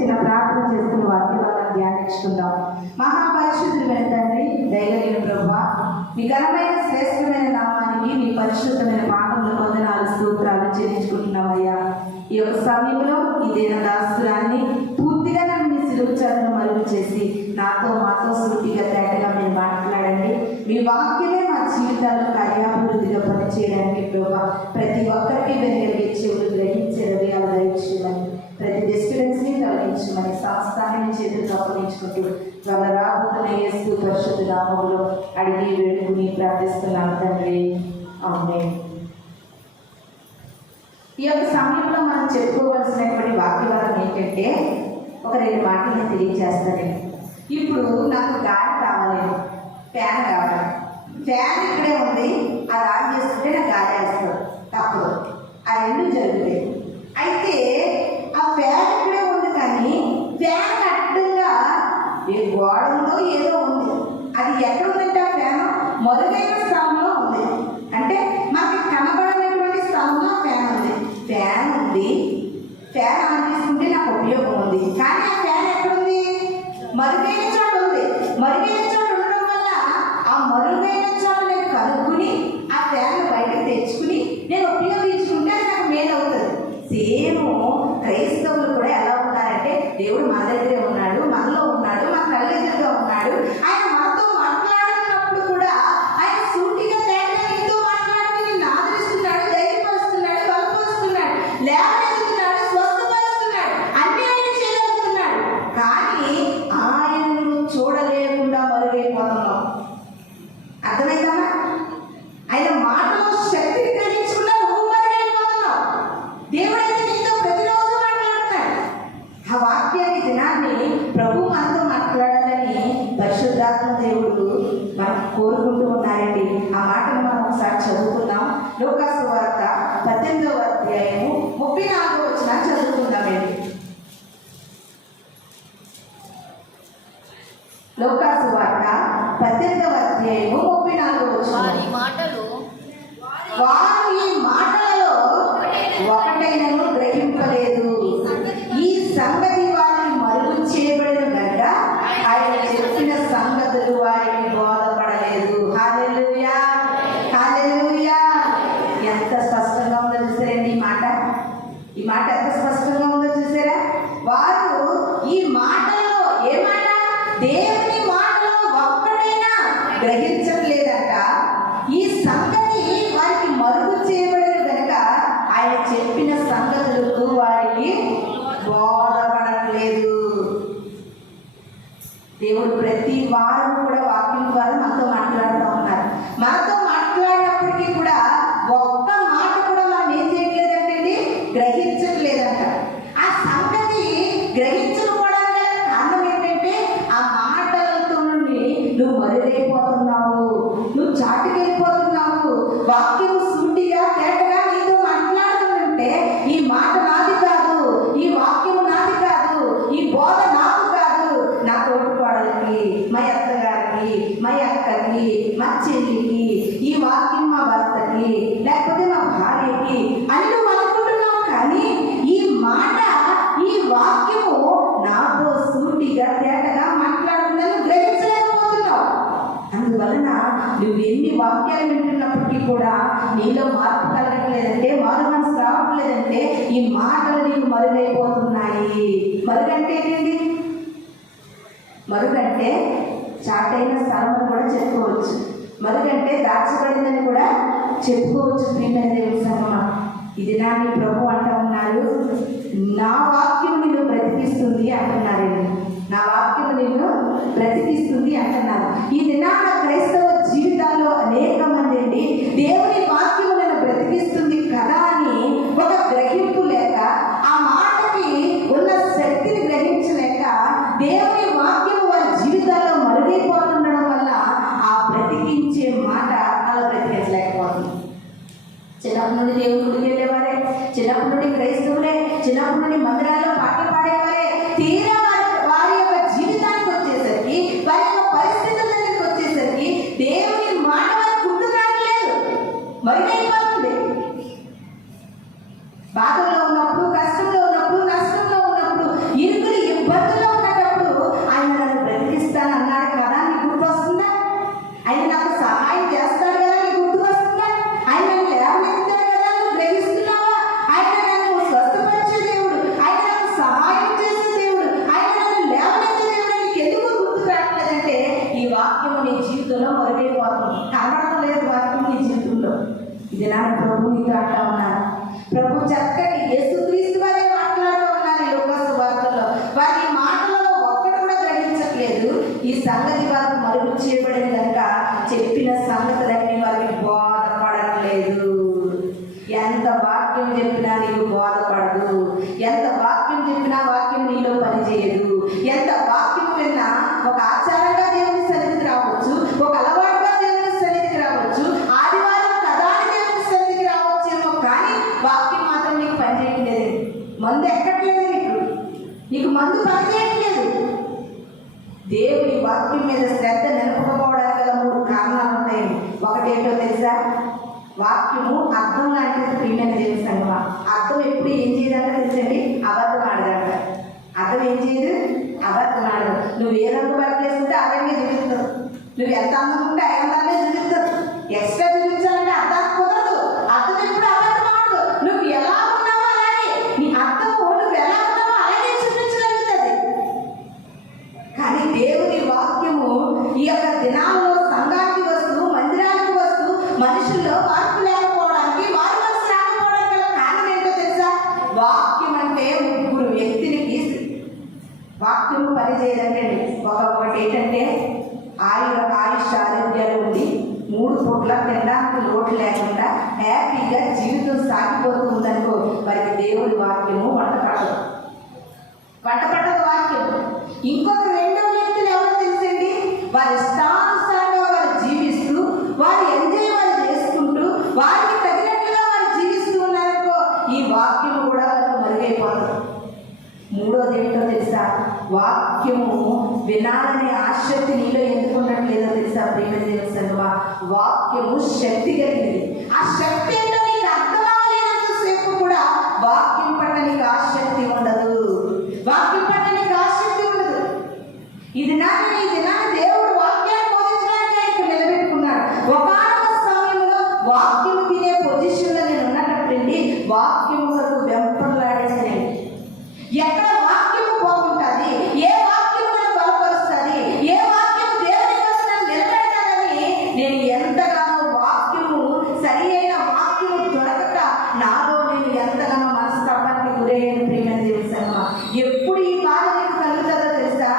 చిన్న ప్రార్థన చేసుకుని వాక్యాలను ధ్యానించుకుందాం. మహాపరిశుద్ధుడైన తండ్రి, దయగలిగిన ప్రభువా, మీ ఘనమైన శ్రేష్టమైన నామానికి మీ పరిశుద్ధమైన పాదముల వందనాలు స్తోత్రాలు చెల్లించుకుంటున్నామయ్యా. ఈ యొక్క సమయంలో ఈ దీనదాసురాన్ని పూర్తిగా నన్ను మీ సిలువ చాటును మరుగు చేసి మాతో సూటిగా తేటగా మీరు మాట్లాడండి. మీ వాక్యమే మా జీవితాల్లో కార్యాభివృద్ధిగా పనిచేయడానికి ప్రభువా, ప్రతి ఒక్కరికి వెనుగలిగే చెవులు గ్రహించే హృదయాలు దయచేయమని, ప్రతి డిస్టర్బెన్స్ని తొలగించమని సంస్థానాన్ని చేతులు అప్పగించుకుంటూ వాళ్ళ రాబోతున్న యేసు పరిశుద్ధ నామములో అడిగి వేడుకుని ప్రార్థిస్తున్నాను తండ్రి. ఆమేన్. ఈ యొక్క సమయంలో మనం చెప్పుకోవలసినటువంటి వాక్యవాదం ఏంటంటే, ఒక 2 మాటలు తెలియజేస్తాను. ఇప్పుడు నాకు గాలి కావాలి, ఫ్యాన్ కావాలి. ఫ్యాన్ ఇక్కడే ఉంది, అది ఆన్ చేసుకుంటే నాకు గాలి వేస్తుంది, తప్పదు. ఆ 2 జరుగుతాయి. అయితే ఆ ఫ్యాన్ ఇక్కడే ఉంది, కానీ ఫ్యాన్ అడ్డంగా ఏ గోడ ఉందో ఏదో ఉంది. అది ఎక్కడ ఉందంటే ఆ ఫ్యాన్ మొదలైన స్థలంలో ఉంది. అంటే మనకి కనబడినటువంటి స్థలంలో ఫ్యాన్ ఉంది. ఫ్యాన్ ఉంది, ఫ్యాన్ ఆన్ చేసుకుంటే నాకు ఉపయోగం ఉంది. కానీ ఆ ఫ్యాన్ ఎక్కడుంది? మరుగైన చోట ఉంది. మరుగైన చోట ఉండడం వల్ల ఆ మరుగైన చోట నేను కనుక్కుని ఆ ఫ్యాన్ బయటకు తెచ్చుకుని నేను ఉపయోగించుకుంటే అది నాకు మేలు అవుతుంది. సేమ్ క్రైస్తవులు కూడా ఎలా ఉన్నారంటే, దేవుడు మన దగ్గరే ఉన్నాడు, మనలో ఉన్నాడు, మన తల్లిదండ్రులుగా ఉన్నాడు. ఆయన మనతో మాట్లాడుతున్నప్పుడు కూడా ఆయన సూటిగా తేటగా మాట్లాడి నిన్ను ఆదరిస్తున్నాడు, ధైర్యపరుస్తున్నాడు, బలపరుస్తున్నాడు, లేవనెత్తుతున్నాడు, స్వస్థపరుస్తున్నాడు, అన్ని ఆయన చేయగలుగుతున్నాడు. కానీ ఆయనను చూడలేకుండా మరుగైపోతున్నాం. అర్థమైందమ్మా? ఆయన మాటలో శక్తిని గ్రహించకుండా నువ్వు మరుగైపోతున్నావు. దేవుడైతే నీతో ప్రతిరోజు మాట్లాడతాడు. ఆ వాక్యాన్ని దినాన్ని ప్రభు మనతో మాట్లాడాలని పరిశుద్ధాత్మ దేవుడు మనకు కోరుకుంటూ ఉన్నారండి. ఆ మాటను మనం ఒకసారి చదువుకుందాం. లూకా సువార్త 18వ అధ్యాయము 34వ వచనం చదువుకుందామండి. లూకా సువార్త 18వ అధ్యాయము 34వ వచనం. వారు ఈ మాటలలో ఒకటైనను గ్రహింపలేదు. ఈ సంగతి వారికి మరుగు చేయబడిన గంట ఆయన చెప్పిన సంగతులు వారికి బోధపడలేదు. హల్లెలూయా, హల్లెలూయా. ఎంత స్పష్టంగా ఉందో చూసారండి ఈ మాట. ఈ మాట ఎంత స్పష్టంగా ఉందో చూసారా? వారు ఈ మాటలో, ఏ మాట? దేవుని మాటలో ఒక్కడైనా గ్రహించట్లేదంట. ఈ సంగతి వారికి మరుగు చేయబడిన కనుక ఆయన చెప్పిన సంగతులకు వారికి బోధపడట్లేదు. దేవుడు ప్రతి వారం కూడా వాక్యం ద్వారా మనతో మాట్లాడుతూ ఉన్నారు. మనతో మాట్లాడినప్పటికీ కూడా ఒక్క మాట కూడా మనం ఏం చేయట్లేదంటే గ్రహించట్లేదంట. ఆ సంగతి గ్రహించకపోవడానికి కారణం ఏంటంటే, ఆ మాటలతో నుండి నువ్వు మరుగైపోతున్నావు, నువ్వు చాటుకెళ్ళిపోతున్నావు. వాక్యం సూటిగా తేటగా నీతో మాట్లాడుతుంటే, ఈ మాట నాది కాదు, ఈ వాక్యము నాది కాదు, ఈ బోధ నాకు కాదు, నా తోటికోడలికి, మా అత్తగారికి, మా అక్కకి, మా చెల్లికి, ఈ వాక్యం మా భర్తకి, లేకపోతే మా భార్యకి అని నువ్వు అనుకుంటున్నావు. కానీ ఈ మాట, ఈ వాక్యము నాతో సూటిగా తేటగా మాట్లాడుతుందని గ్రహించలేకపోతున్నావు. అందువలన నువ్వు ఎన్ని వాక్యాలు వింటున్నప్పటికీ కూడా నీలో మార్పు కలగట్లేదంటే, మారు మనసు రావట్లేదంటే, ఈ మాటలు నీకు మరుగైపోతున్నాయి. మరుగంటే ఏంటి? మరుగంటే చాటైన స్థలం కూడా చెప్పుకోవచ్చు. మరుగంటే దాచబడిందని కూడా చెప్పుకోవచ్చు. ప్రియమైన దేవుని సంగమా, ఇది నా నీ ప్రభు అంటూ ఉన్నారు, నా వాక్యం నిన్ను బ్రతికిస్తుంది అంటున్నారండి. నా వాక్యం నిన్ను బ్రతికిస్తుంది అంటున్నారు. ఈ దినాన క్రైస్తవ జీవితాల్లో అనేక మంది అండి, దేవుని వాక్యం నన్ను బ్రతికిస్తుంది కదా అని ఒక గ్రహింపు లేక, ఆ మాటకి ఉన్న శక్తిని గ్రహించలేక, దేవుని వాక్యం వారి జీవితాల్లో మరుగైపోతుండడం వల్ల ఆ బ్రతికించే మాట అలా బ్రతికించలేకపోతుంది. చిన్నప్పటి నుండి దేవుని గుడికి వెళ్ళేవారే, చిన్నప్పటి నుండి క్రైస్తవులే, చిన్నప్పటి నుండి మందిరాల్లో పాటలు పాడేవారే, తీరా వారి యొక్క జీవితానికి వచ్చేసరికి, వారి యొక్క పరిస్థితుల దగ్గరికి వచ్చేసరికి దేవుని మాట వారికి గుర్తు రావట్లేదు, మరుగైపోతుంది. బాధల్లో ఉన్నప్పుడు, కష్టంలో ఉన్నప్పుడు, నష్టంలో ఉన్నప్పుడు, ఇరుకులు ఇబ్బందుల్లో ఉన్నప్పుడు ఆయన నన్ను బ్రతికిస్తాను అన్నాడు కదా, నీకు గుర్తు వస్తుందా? ఆయన నాకు సహాయం చేస్తాడు కదా, నీకు గుర్తు వస్తుందా? ఆయన నన్ను లేవనెత్తాడు కదా, నువ్వు గ్రహిస్తున్నావా? ఆయన నన్ను స్వస్థపరిచే దేవుడు, ఆయన నాకు సహాయం చేసే దేవుడు, ఆయన నన్ను లేవనెత్తే దేవుడు, నీకు ఎందుకు గుర్తు రావట్లేదంటే ఈ వాక్యం నీ జీవితంలో మరుగైపోతుంది, కనబడలేదు వాక్యం నీ జీవితంలో. ఇది నా ప్రభు నీతో అంటా ఉన్నాను. ప్రభు చక్కటి యేసుక్రీస్తు వారే మాట్లాడుతూ ఉన్నారు ఈ లోకాసు వార్తల్లో. వారి మాటలలో ఒక్కడు కూడా గ్రహించట్లేదు. ఈ సంగతి వారికి మరుగు చేయబడింది కనుక చెప్పిన సంగతులన్నీ వారికి బోధపడట్లేదు. ఎంత వాక్యం చెప్పినా నీకు బోధపడదు, ఎంత వాక్యం చెప్పినా వాక్యం నీలో పనిచేయదు. ఎంత వాక్యం విన్నా ఒక ఆచారంగా దేవుని సన్నిధికి రావచ్చు, ఒక అలవాటుగా దేవుని సన్నిధికి రావచ్చు, ఆదివారం కదా దేవుని సన్నిధికి రావచ్చేమో, కానీ వాక్యం మాత్రం నీకు పనిచేయట్లేదు. మందు ఎక్కట్లేదు, నీకు మందు పనిచేయట్లేదు. దేవుని వాక్యం మీద శ్రద్ధ నిలపకపోవడానికి గల 3 కారణాలు ఉంటాయి. ఒకటేంటో తెలుసా? వాక్యము అర్థం లాంటిది ప్రియమైన దేవుని సంగమా. అర్థం ఎప్పుడు ఏం చేయదంటే తెలుసండి, అబద్ధం ఆడదంట. అర్థం ఏం చేయదు, అబద్ధం ఆడదు. నువ్వు ఏ రంగు బట్టలు వేసుకుంటే ఆ రంగే చూపిస్తావు, నువ్వు ఎంత అందం ఉంటే ఆ అందాన్ని చూపిస్తావు. ఎక్స్ట్రా చూపించాలంటే అర్థం కుదరదు. అర్థం ఎప్పుడు అబద్ధం ఆడదు. నువ్వు ఎలా ఉన్నావో అలాగే నీ అర్థం, నువ్వు ఎలా ఉన్నావో అలాగే చూపించగలుగుతుంది. కానీ దేవుని వాక్యము ఈ యొక్క దినాల్లో సంఘానికి వస్తూ, మందిరానికి వస్తూ మనుషుల్లో మార్పు లేకపోవడానికి, వారి మనసు రాకపోవడానికి గల కారణం ఏంటో తెలుసా? వాక్యం అంటే 3 వ్యక్తులకి వాక్యము పనిచేయదండి. ఒకటి ఏంటంటే ఆయుష్ ఆరోగ్యాలు ఉండి 3 పూట్ల తినడానికి లోటు లేకుండా హ్యాపీగా జీవితం సాగిపోతుందనుకో, వారికి దేవుడి వాక్యము వంట పట్టదు వాక్యం. ఇంకొక 2వ వ్యక్తులు ఎవరో తెలుసండి, వారి ఇష్టానుసారంగా వారు జీవిస్తూ, వారి ఎంజాయ్ వారు చేసుకుంటూ, వారికి తగినట్లుగా వారు జీవిస్తూ ఉన్నారనుకో, ఈ వాక్యము కూడా వారికి మరుగైపోతుంది. 3వది ఏంటో తెలుసా? వాక్యము వినాలనే ఆసక్తి నీలో ఎందుకు ఉండట్లేదో తెలుసా? ప్రియమైన దేవుని సంగమా, వాక్యము శక్తి కలిగింది. ఆ శక్తి ఏంటో నీకు అర్థం అవ్వలేనంతసేపు కూడా వాక్యం పట్ల నీకు ఆసక్తి ఉండదు, వాక్యం పట్ల నీకు ఆసక్తి ఉండదు. ఇది నాన్న దేవుడు వాక్యాన్ని బోధించడానికి ఆయనకు నిలబెట్టుకున్నాడు. ఒకనొక సమయంలో వాక్యం వినే పొజిషన్లో నేను ఉన్నట్టండి, వాక్యం కొరకు వెంపర్లాడేసాను. ఎక్కడ వాక్యము బాగుంటుంది, ఏ వాక్యం నన్ను బలపరుస్తుంది, ఏ వాక్యం దేవుని కోసం నన్ను నిలబెట్టాలని నేను ఎంతగానో వాక్యము, సరి అయిన వాక్యము దొరకక నాలో నేను ఎంతగానో మనస్తాపానికి గురయ్యాను. ప్రియమైన దేవుని సంగమా, ఎప్పుడు ఈ బాధ నీకు కలుగుతుందో తెలుసా?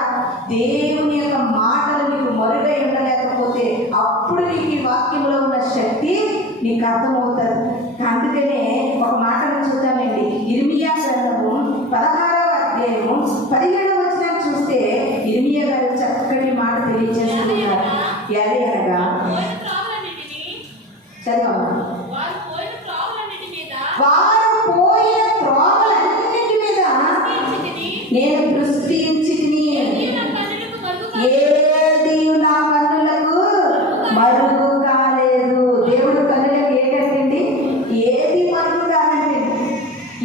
దేవుని యొక్క మాటలు నీకు మరుగై ఉండలేకపోతే అప్పుడు నీకు ఈ వాక్యంలో ఉన్న శక్తి నీకు అర్థమవుతుంది. అందుకనే ఒక మాటను చూద్దామండి. ఇర్మియా గ్రంథము 16వ అధ్యాయము 17వ వచనాన్ని చూస్తే ఇర్మియా గారు చక్కటి మాట తెలియజేస్తున్నారు. ఏది అనగా, చదవమ్మా, వారు పోయిన త్రోవలన్నిటి మీద నేను దృష్టించి ఏది నా కన్నులకు మరుగు కాలేదు. దేవుడు కన్నులకు ఏంటండి, ఏది మరుగు కాదండి.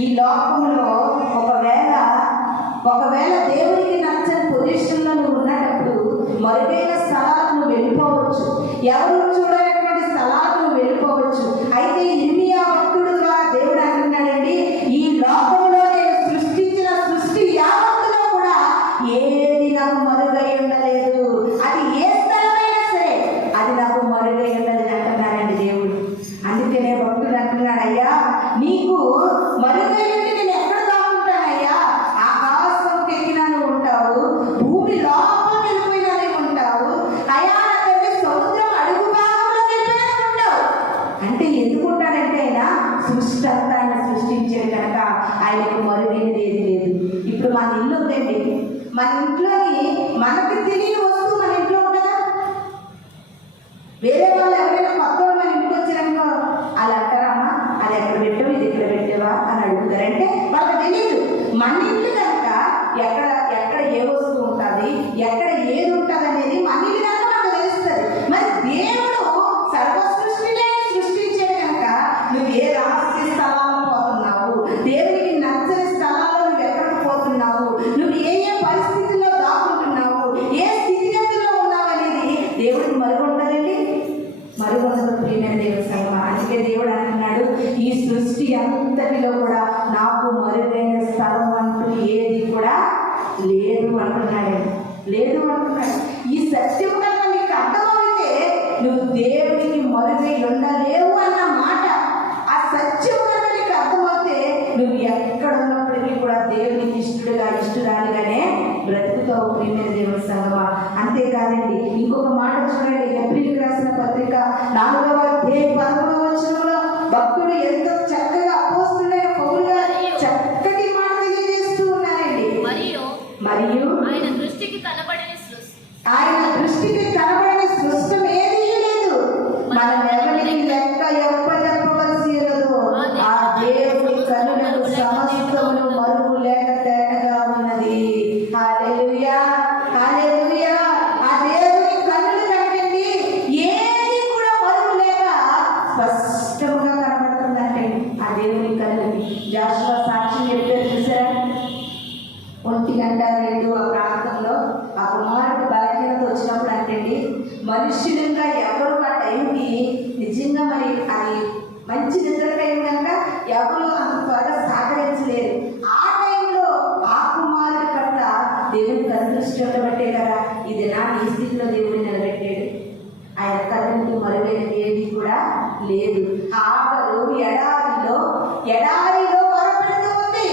ఈ లోకంలో ఒకవేళ దేవుడికి నచ్చని పొజిషన్లో నువ్వు ఉన్నప్పుడు మరుగైన స్థలాలకు నువ్వు వెళ్ళిపోవచ్చు, ఎవరు చూడనటువంటి స్థలాలకు నువ్వు వెళ్ళిపోవచ్చు. అయితే ఇర్మియా భక్తుడు ద్వారా దేవుడు అంటున్నాడండి, ఈ లోకంలో నేను సృష్టించిన సృష్టి యావత్తులో కూడా ఏది నాకు మరుగై ఉండలేదు. అది ఏ స్థలమైనా సరే అది నాకు మరుగై ఉండలేదు అంటున్నాడండి దేవుడు. అందుకనే భక్తుడు అంటున్నాడు, అయ్యా నీకు మరుగై ఉంటే నేను ఎక్కడ దాక్కుంటానయ్యా? ఆకాశంకి ఎక్కినా నువ్వు ఉంటావు, భూమి లోపలికి వెళ్ళిపోయినా నువ్వు ఉంటావు, అయ్యా నాకంటే సముద్రం అడుగు భాగంలో వెళ్ళిపోయినా నువ్వు ఉంటావు. అంటే ఎందుకుంటాడంటే ఆయన సృష్టి అంతా ఆయన సృష్టించాడు కనుక ఆయనకు మరుగైనది ఏది లేదు. ఇప్పుడు మన ఇల్లు ఉందండి, మన ఇంట్లోని మనకు తెలియని వస్తువు మన ఇంట్లో ఉండదా? వేరే వాళ్ళు ఎవరైనా కొత్త వాళ్ళు మన ఇంటికి వచ్చారనుకో, వాళ్ళు అంటారమ్మా అది ఎక్కడ పెట్టావు, ఇది ఎక్కడ పెట్టావా అని అడుగుతారంటే వాళ్ళకి తెలియదు. మన ఇంట్లో కనుక ఎక్కడ ఏ వస్తువు ఉంటుంది, ఎక్కడ ఏది ఉంటుంది అనేది మన ఇల్లు కనుక మనకు తెలుస్తుంది. మరి దేవుడు సర్వ సృష్టిని సృష్టించాడు కనుక నువ్వు ఏ రహస్య స్థలాల్లో పోతున్నావు, దేవునికి నచ్చని స్థలాల్లో నువ్వు ఎక్కడికి పోతున్నావు, నువ్వు ఏ పరిస్థితి లేదు అంటున్నాడు. లేదు అంటున్నాడు. ఈ సత్యం కనుక నీకు అర్థమైతే నువ్వు దేవునికి మరుగై ఉండలేవు అన్న మాట. ఆ సత్యం కనుక నీకు అర్థమైతే నువ్వు ఎక్కడ ఉన్నప్పటికీ కూడా దేవునికి ఇష్టరాలుగానే బ్రతుకుతావు ప్రియమైన దేవుని సంగమా. అంతేకాదండి, ఇంకొక మాట చూడండి. ఏప్రిల్ రాసిన పత్రిక 4వ అధ్యాయం 11వ వచనంలో భక్తుడు ఎంతో చక్కగా అపోస్తలుడైన పౌలు గారు చక్కటి మాట తెలియజేస్తూ ఉన్నారండి. మరియు ఆయన దృష్టికి కనబడని సృష్టం ఏదీ లేదు. మనం ఎవరికి లెక్క చెప్పవలసి లేదో ఆ దేవుని కనులకు సమస్తమును మరుగు లేక తేటగా ఉన్నది. హల్లెలూయా, హల్లెలూయా. ఆ దేవుని కన్నులు కంటండి ఏది కూడా మరుగు లేక స్పష్టంగా కనబడుతుందంటే ఆ దేవుని కన్నులకి. జాషువా సాక్ష్యం చెప్పారు చూసారా? 1:02 ఆ ప్రాంతంలో ఆ కుమారుడు బలహీనత వచ్చినప్పుడు అంటండి, మనుష్యులంగా ఎవరు ఆ టైంకి నిజంగా మరి అది మంచి నిద్ర టైం కనుక ఎవరు అంత త్వరగా సహకరించలేరు. ఆ టైంలో ఆ కుమారుడి పట్ల దేవుని కనుదృష్టి ఉండబట్టే కదా ఇది నా ఈ స్థితిలో దేవుడిని నిలబెట్టాడు. ఆయన కన్నులకు మరుగైనది ఏది కూడా లేదు. ఆగరు ఎడారిలో మొరపెడుతూ ఉంది.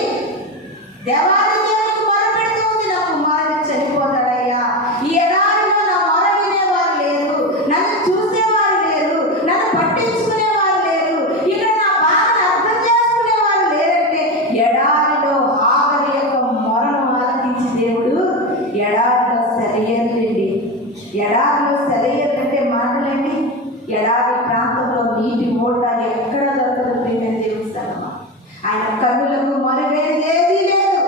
దేవాలయం మొరపెడుతూ ఉంది, నా కుమారుడు చనిపోతాడయ్యా. ఈ ఎడారిలో నా మొర వినేవారు లేరు, నన్ను చూసేవారు లేరు, నన్ను పట్టించుకునేవారు లేరు, ఇక్కడ నా బాధను అర్థం చేసుకునేవారు లేరంటే ఎడారిలో ఆగరి యొక్క మొరను ఆలకించి దేవుడు ఎడారిలో సెలయేర్లండి. ఎడారిలో సెలయేర్లంటే మాటలండి. ఎడారి ప్రాంతంలో నీటి మూట ఎక్కడ దొరకదు ప్రియమైన దేవుని సంగమా. ఆయన కన్నులకు మరుగైనది ఏదీ లేదు.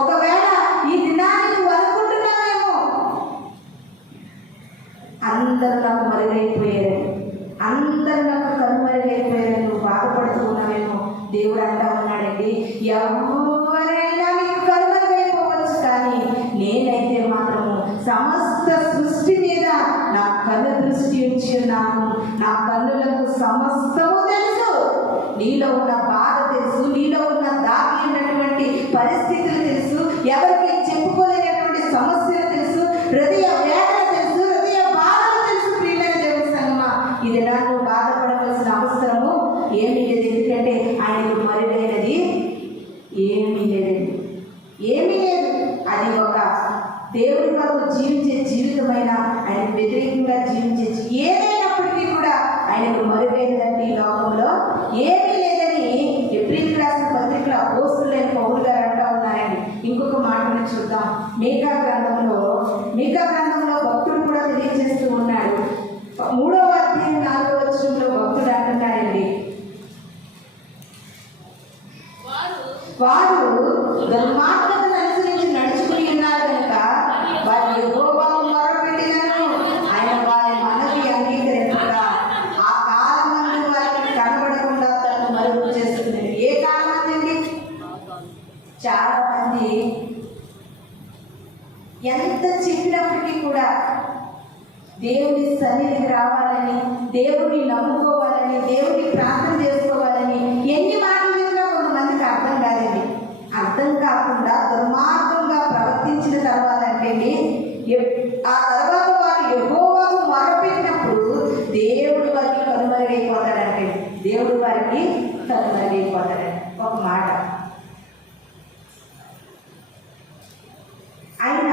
ఒకవేళ ఈ దినాన్ని నువ్వు అనుకుంటున్నావేమో అందరూ నాకు మరుగైపోయారు, అందరూ నాకు కనుమరుగైపోయారు, నువ్వు బాధపడుతూ ఉన్నావేమో. దేవుడు అంటా ఉన్నాడండి, ఎవరైనా నీకు కనుమరుగైపోవచ్చు, కానీ నేనైతే మాత్రము సమస్త సృష్టి మీద నా కన్ను దృష్టి ఉంచి ఉన్నాను. నా కన్నులకు సమస్తము తెలుసు. నీలో ఉన్న బాధ తెలుసు, నీలో ఉన్న దాగి ఉన్నటువంటి పరిస్థితులు తెలుసు, ఎవరికి చెప్పుకోలేనటువంటి సమస్యలు తెలుసు, హృదయ వేదన తెలుసు, హృదయ బాధలు తెలుసు. ప్రియమైన దేవుని సంగమా, ఇది నాకు బాధపడవలసిన అవసరము ఏమీ లేదు. ఎందుకంటే ఆయనకు మరుగైనది ఏమీ లేదండి, ఏమీ లేదు. అది ఒక దేవుడి కొరకు జీవించే జీవితమైన ఆయన వ్యతిరేకంగా జీవించే ఏదైనప్పటికీ కూడా ఆయనకు మరుగైనదండి ఈ లోకంలో ఏమీ లేదని ఏప్రిల్ రాసిన పత్రికలో అపోస్తలుడైన పౌలు గారు అంటా ఉన్నారండి. ఇంకొక మాటను చూద్దాం. మీకా గ్రంథంలో భక్తుడు కూడా తెలియజేస్తూ ఉన్నాడు. 3వ అధ్యాయం 4వ వచనంలో భక్తుడు అంటున్నాడండి, వారు దుర్మార్గతను అనుసరించి నడుచుకుని ఉన్నారు కనుక వారి యెహోవాకు మొరపెట్టినను ఆయన వారి మనవి అంగీకరించగా ఆ కాలమందు వారికి కనబడకుండా తను మరుగు చేస్తున్నాడు. ఏ కాలం అండి? చాలా మంది ఎంత చెప్పినప్పటికీ కూడా దేవుని సన్నిధికి రావాలని, దేవుడిని నమ్ముకోవాలని, దేవుడిని ప్రార్థన చేసుకోవాలని ఎన్ని మాటలు చెప్పినా కొంతమందికి అర్థం కాదండి. అర్థం కాకుండా దుర్మార్గంగా ప్రవర్తించిన తర్వాత అంటే ఆ తర్వాత వారు యెహోవాకు మొరపెట్టినప్పుడు దేవుడు వారికి కనుమరుగైపోతాడంటే, దేవుడు వారికి కనుమరుగైపోతాడండి. ఒక మాట, ఆయన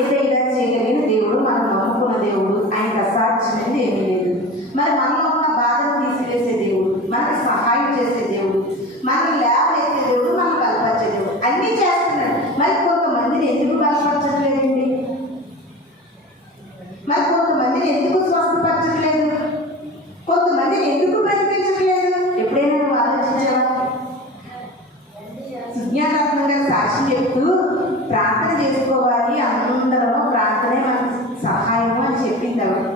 ఏదైనా చేయగలిగిన దేవుడు, మనం నమ్ముకున్న దేవుడు, ఆయనకు అసాధ్యమైనది ఏమీ లేదు. మరి మనలో ఉన్న బాధను తీసివేసే దేవుడు, మనకు సహాయం చేసే దేవుడు, మనం లేవనెత్తే దేవుడు, మనం బలపరిచే దేవుడు, అన్నీ చేస్తున్నాడు. మరి కొంతమందిని ఎందుకు బలపరచట్లేదండి? మరి కొంతమందిని ఎందుకు స్వస్థపరచట్లేదు? కొంతమందిని ఎందుకు బ్రతికించట్లేదు? ఎప్పుడైనా నువ్వు ఆలోచించావా? సుజ్ఞానాత్మకంగా సాక్షి చెప్తూ ప్రార్థన చేసుకోవాలి, అందరము ప్రార్థనే మనకు సహాయము అని చెప్పింది ఆవిడ.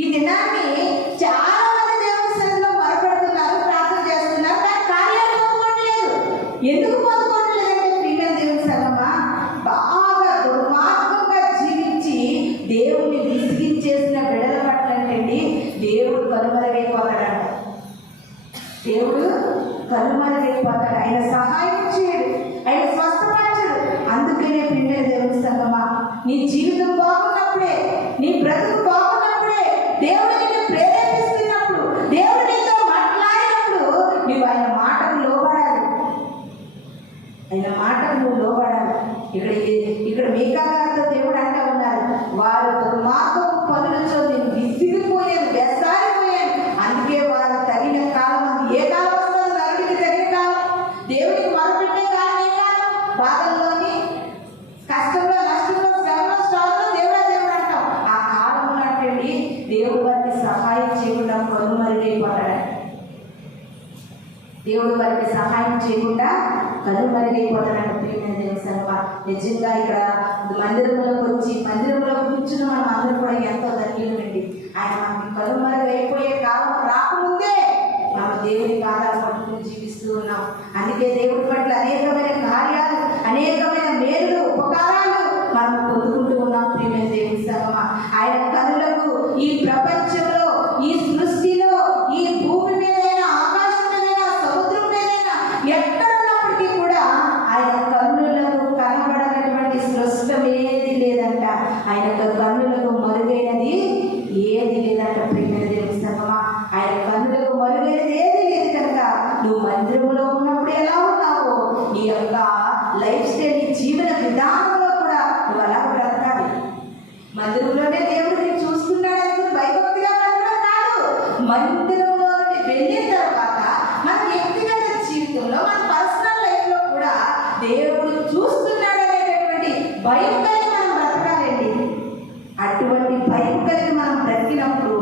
ఈ దినాన్ని చాలా మంది దేవుని సన్నిధిలో మొరపెడుతున్నారు, ప్రార్థన చేస్తున్నారు, కానీ కార్యాలు పొందుకోవట్లేదు. ఎందుకు పొందుకోవట్లేదంటే ప్రియమైన దేవుని సంగమా, బాగా దుర్మార్గంగా జీవించి దేవుణ్ణి విసిగించేసిన బిడ్డల పట్ల అండి దేవుడు కనుమరుగైపోతాడంట. దేవుడు కనుమరుగైపోతాడు. ఆయన సహాయం చేయడు, ఆయన స్వస్థపరచడు. అందుకనే ప్రియమైన దేవుని సంగమా నీ జీవితం బాగున్నప్పుడే, నీ బ్రతుకు బాగున్నప్పుడే, దేవుడు నిన్ను ప్రేరేపిస్తున్నప్పుడు, దేవుడు నీతో మాట్లాడినప్పుడు నువ్వు ఆయన మాటకు లోబడాలి. ఆయన మాటకు నువ్వు లోబడాలి. ఇక్కడ మీకా గారితో దేవుడు అంటా ఉన్నారు, వారు దుర్మార్గపు పనులతో నేను విసిగిపోయాను, వెసారిపోయాను. అందుకే వారు తగిన కాలం, అది ఏ కాలం వస్తుందో నరుడికి తగిన కాలం. దేవుడికి మొదలుపెట్టే కాలం ఏ కాలం? బాధల్లోని, కష్టంలో, నష్టంలో, శ్రమలో, శ్రమలో దేవుడు అంటాం. ఆ కాలం ఉన్నటువంటి దేవుడు వారికి సహాయం చేయకుండా కనుమరుగైపోతాడు. దేవుడు వారికి సహాయం చేయకుండా కనుమరుగైపోతాడని ప్రియమైన దేవుని సంగమా, నిజంగా ఇక్కడ మందిరంలోకి వచ్చి మందిరంలో కూర్చున్న మనం అందరూ కూడా ఎంతో ధన్యులండి. ఆయన మనకి కనుమరుగైపోయే కాలం రాకముందే మనం దేవుని పాదాలు పట్టుకుని జీవిస్తూ ఉన్నాం. అందుకే దేవుడి పట్ల అనేకమైన కార్యాలు, అనేకమైన మేలులు, ఉపకారాలు మనం పొందుకుంటూ ఉన్నాం. ప్రియమైన దేవుని సంగమా, ఆయన కనులకు ఈ ప్రపంచంలో, ఈ సృష్టిలో, ఈ భూమి మీదైనా, ఆకాశం మీదైనా, సముద్రం మీదైనా, ఎక్కడ ఉన్నప్పటికీ కూడా ఆయన కన్నులకు కనబడనటువంటి సృష్టం ఏది లేదంట. ఆయన కన్నులకు మరుగైనది ఏది లేదంట. ప్రియమైన దేవుని సంగమా, ఆయన కన్నులకు మరుగైనది ఏది లేదు కనుక నువ్వు మందిరంలో ఉన్నప్పుడు ఎలా ఉన్నావో నీ యొక్క లైఫ్ స్టైల్, నీ జీవన విధానంలో కూడా నువ్వు అలా బ్రతకాలి. మందిరంలోనే దేవుడు నేను చూస్తున్నాడు భయభక్తిగా బ్రతకడం కాదు. మందిరంలో వెళ్ళిన తర్వాత మన వ్యక్తిగత జీవితంలో, మన పర్సనల్ లైఫ్ లో కూడా దేవుడు చూస్తున్నాడు అనేటటువంటి భయం కలిగి మనం బ్రతకాలండి. అటువంటి భయం కలిగి మనం బ్రతికినప్పుడు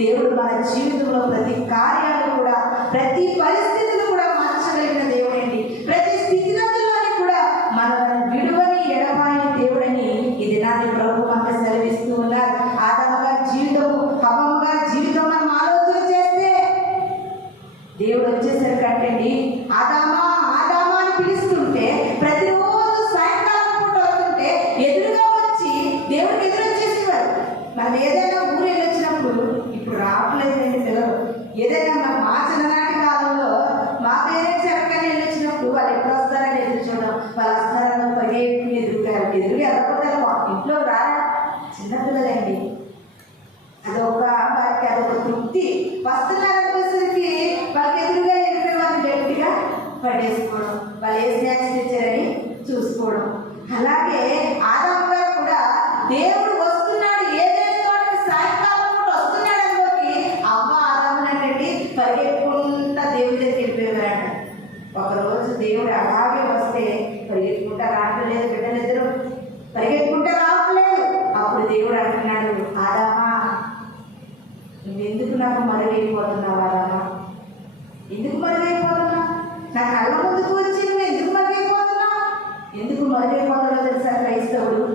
దేవుడు మన జీవితంలో ప్రతి కార్యాలు కూడా, ప్రతి పరిస్థితిని కూడా మార్చగలిగిన దేవుడండి. ప్రతి స్థితిగతుల్లోని కూడా మనల్ని విడువని ఎడబాయని దేవుడని ఈ దినాన్ని ప్రభు మనకు సెలవిస్తూ ఉన్నారు. ఆదాము గారి జీవితం, హవ్వ గారి జీవితం మనం ఆలోచన చేస్తే దేవుడు వచ్చేసరికి అంటండి, ఆదామా ఆదామా అని పిలుస్తుంటే ప్రతిరోజు సాయంకాలం పూట వస్తుంటే ఎదురుగా వచ్చి దేవుడికి ఎదురొచ్చేసేవారు. మనం ఏదైనా ఊరు వెళ్ళొచ్చినప్పుడు, ఇప్పుడు రావట్లేదండి పిల్లలు, ఏదైనా మా చిన్ననాటి కాలంలో మా పేరెంట్స్ ఎక్కడికైనా వెళ్ళొచ్చినప్పుడు వాళ్ళు ఎప్పుడు వస్తారని ఎదురు చూడడం, వాళ్ళు వస్తారని పరిగెత్తి ఎదురుగా వెళ్ళకపోతే ఇంట్లో రారా. చిన్నపిల్లలండి, అదొక వారికి అదొక తృప్తి. వస్తున్నారనిపించడానికి వాళ్ళకి ఎదురుగా వెళ్ళిపోయి వాళ్ళు గట్టిగా పడేసుకోవడం, వాళ్ళు ఏ స్నాక్స్ తెచ్చారని చూసుకోవడం. అలాగే ఆదాము గారు కూడా దేవుడు వస్తున్నాడు, ఏదైనా సాయంకాలం పూట వస్తున్నాడు అనుకోకి అవ్వ ఆదామునండి పరిగెత్తుకుంటా దేవుడి దగ్గరికి వెళ్ళిపోయేవారంట. ఒకరోజు దేవుడు అలాగే వస్తే పరిగెత్తుకుంటా రావట్లేదు, బిడ్డలిద్దరూ పరిగెత్తుకుంటా రావట్లేదు. అప్పుడు దేవుడు అంటున్నాడు, ఆదామా నువ్వెందుకు నాకు మరుగైపోతున్నావు? ఆదామా ఎందుకు మరుగైపోతున్నావు? నా కళ్ళ ముందుకు వచ్చి నువ్వు ఎందుకు మరుగైపోతున్నావు? ఎందుకు మరుగైపోతున్నావు తెలుసా? క్రైస్తవుడు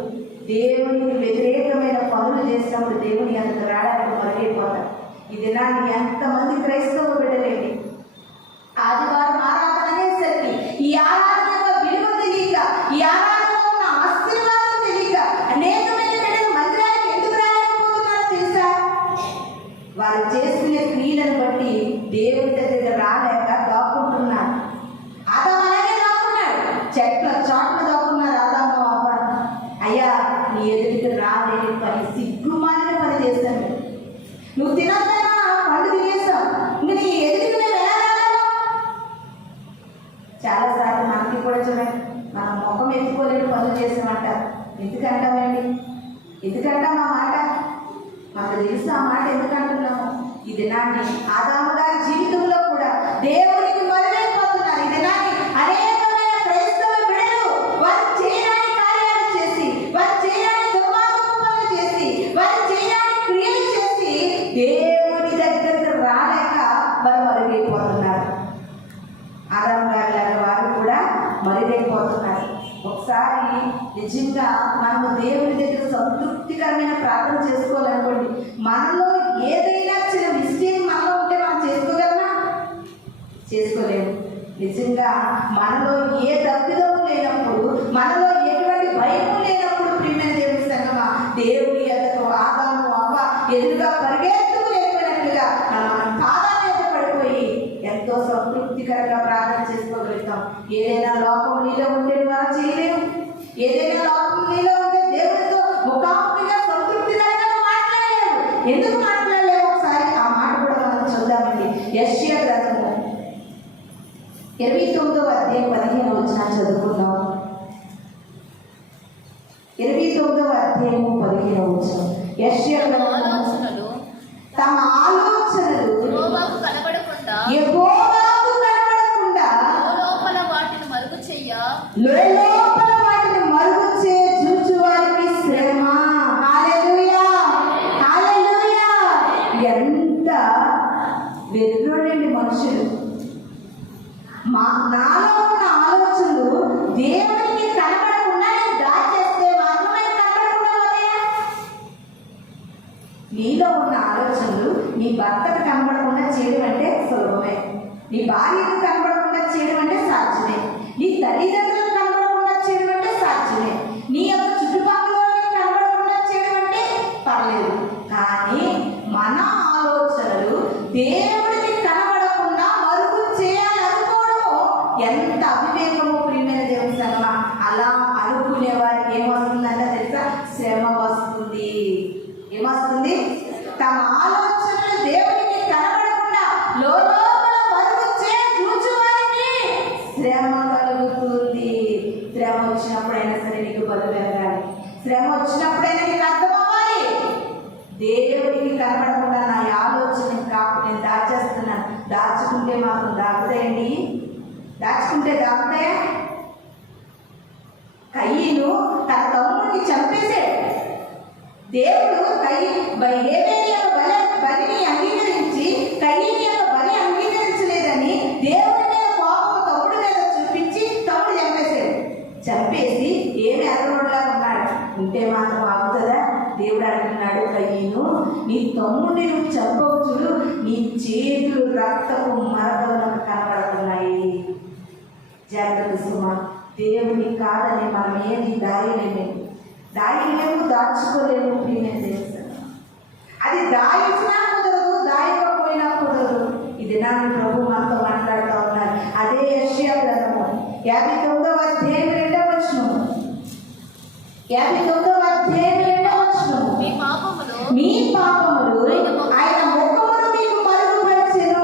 దేవునికి వ్యతిరేకమైన పనులు చేసినప్పుడు దేవుని అంత రావడానికి మరుగైపోతాడు. ఈ దినాన్ని ఎంతమంది క్రైస్తవులు బిడ్డలేండి, ఆదివారం ఆరాధన అనేసరికి ఈ ఆరాధన విలువ తెలియక, ఈ ఆరాధనలో ఉన్న ఆశీర్వాదం తెలియక అనేకమైన బిడ్డలు మందిరానికి ఎందుకు రాలేకపోతున్నారో తెలుసా? వారు చేస్తున్న క్రియలను బట్టి దేవుడి దగ్గర రాలేక దాక్కుంటున్నారు. ఆదాము అలాగే దాక్కున్నాడు, చెట్ల చాటున దాక్కున్నారు. ఆదాము అవ్వ, అయ్యా నీ ఎదుటికి రాలేని పని, సిగ్గుమాలిన పని చేశాను. నువ్వు తినొద్దన్నా పండు తినేస్తావు, ఇంకా నీ ఎదుటికి మేము ఎలా రాగలం? చాలాసార్లు మనకి కూడా చూడండి, మనం ముఖం ఎత్తుకోలేని పనులు చేసామంటారు. ఎందుకంటామండి? ఎందుకంటాం ఆ మాట? మనకు తెలుసు ఆ మాట ఎందుకు అంటున్నాము. ఈ దినాన్ని ఆదాము గారి జీవితంలో కూడా దేవునికి మరుగైపోతున్నారు. ఈ దినాన్ని అనేకమైన క్రైస్తవ బిడ్డలు వారు చేయరాని కార్యాలు చేసి, వారు చేయరాని దుర్మార్గపు పనులు చేసి, వారు చేయరాని క్రియలు చేసి దేవుని దగ్గరకు రాలేక వారు మరుగైపోతున్నారు. ఆదాము గారి లాగా వారు కూడా మరుగైపోతున్నారు. ఒకసారి నిజంగా మనము దేవుని దగ్గర సంతృప్తికరమైన ప్రార్థన చేసుకోవాలనుకోండి, మనలో ఏదైనా చిన్న మిస్టేక్ మనలో ఉంటే మనం చేసుకోగలమా? చేసుకోలేము. నిజంగా మనలో ఏ తప్పిదము లేనప్పుడు, మనలో ఎటువంటి భయము లేనప్పుడు ప్రియమైన దేవుని సంగమా, దేవుని ఎదురు ఆదాము అవ్వ ఎదురుగా పరిగెత్తుకు లేకపోయినట్లుగా మనం పాదాల మీద పడిపోయి ఎంతో సంతృప్తికరంగా ప్రార్థన చేసుకోగలుగుతాం. ఏదైనా లోపం నీలో ఉంటే నువ్వు అలా చేయలేవు. ఏదైనా లోపం నీలో ఉంటే దేవుడితో ఎందుకు మాట్లాడలేవు? ఒకసారి ఆ మాట కూడా మనం చూద్దామండి. యెషయా గ్రంథము 29వ అధ్యాయం 15వ వచనం చదువుకుందాం. 29వ అధ్యాయము 15వ వచనం. యెషయా గ్రంథము తమ ఆలోచనలు యెహోవాకు కనబడకుండా లోపల వాటిని మరుగు చెయ్య చూచు వారికి శ్రమ. హల్లెలూయా, హల్లెలూయా. ఎంత వెర్రోడండి మనుషులు. నాలో ఉన్న ఆలోచనలు దేవునికి కనబడకుండా నేను దాచేస్తే మాత్రమే కనబడకుండా పోతాయా? నీలో ఉన్న ఆలోచనలు నీ భర్తకు కనబడకుండా చేయడం అంటే సులభమే. నీ భార్యకు కనబడకుండా చేయడం అంటే సాధ్యమే. నీ తల్లిదండ్రులకు కనబడకుండా చేయడం అంటే సాధ్యమే. నీ యొక్క చుట్టుపక్కల కనబడకుండా చేయడం అంటే పర్లేదు. కానీ మన ఆలోచనలు దేవుడికి కనబడకుండా మరుగు చేయాలనుకోవడము ఎంత అవివేకము ప్రియమైన దేవుని సంగమా. అలా అనుకునే వారికి ఏమొస్తుందంటే తెలుసా? శ్రమ వస్తుంది. ఏమొస్తుంది? తమ ఆలోచనలు దేవునికి కనబడకుండా లోపల మరుగు చూచు వారికి శ్రమ కలుగుతుంది. శ్రమ వచ్చినప్పుడైనా సరే నీకు బలు పెరగాలి. శ్రమ వచ్చినప్పుడైనా నీకు అర్థం అవ్వాలి. దేవుడికి కనబడకుండా నా ఆలోచన కాపు నేను దాచేస్తున్నాను. దాచుకుంటే మాత్రం దాగుతాయండి? దాచుకుంటే దాగుతాయా? కయ్యను తన తమ్ముడిని చంపేశాడు. దేవుడు హేబెలు యొక్క బలిని అంగీకరించి కయ్యని యొక్క బలి అంగీకరించలేదని దేవుడి మీద కోపం తమ్ముడి మీద చూపించి తమ్ముడు చంపేశాడు. చంపేసి ఏమి ఎర్రగొడలా ఉన్నాడు. ఉంటే మాత్రం ఆగుతుందా? దేవుడు అంటున్నాడు, కయ్యను నీ తమ్ముడిని నువ్వు చంపవచ్చుడు, నీ చేతులు రక్తపు మరకలకు కనబడుతున్నాయి. జాగ్రత్త సుమ. దేవుని కాదని మనం ఏది దాయలేము, దాచుకోలేము. ప్రియమైన దేవుని అది దాయించినా కుదరదు, దాయకపోయినా కుదరదు. ఇది నాన్న ప్రభు మనతో మాట్లాడుతూ ఉన్నారు. అదే యెషయా గ్రంథము 59వ అధ్యాయం 2వ వచనం. 59వ అధ్యాయం 2వ వచనం. మీ పాపములు ఆయన ముఖమును మీకు మరుగుపరిచెను